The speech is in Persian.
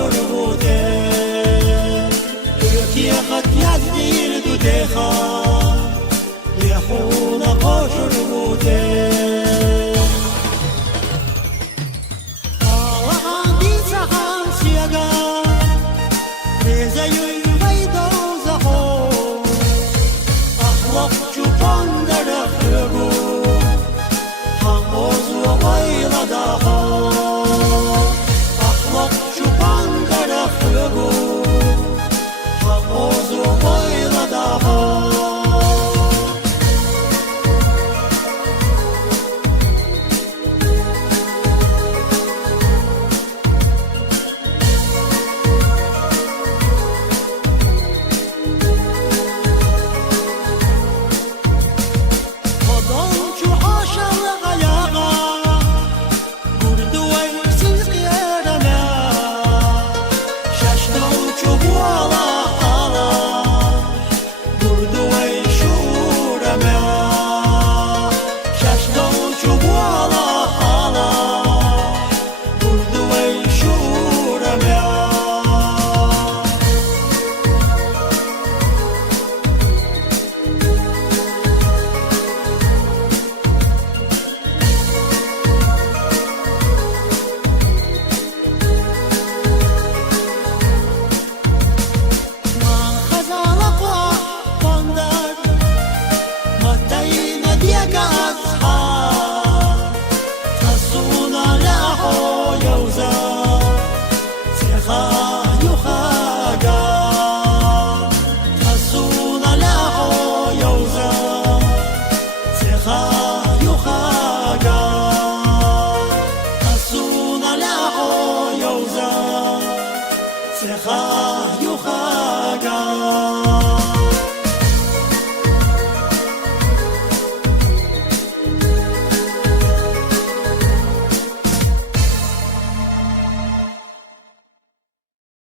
خوشر بوده یکی خط یزدیر دو دخا یه خون خوشر بوده آوان دیزه هم سیگا ریزه یوی ویدوزه ها اخلاق چوپان در اخرگو هم اوزو ویلده ها اخلاق چوپان در اخرگو هم اوزو ویلده ها Secha yucha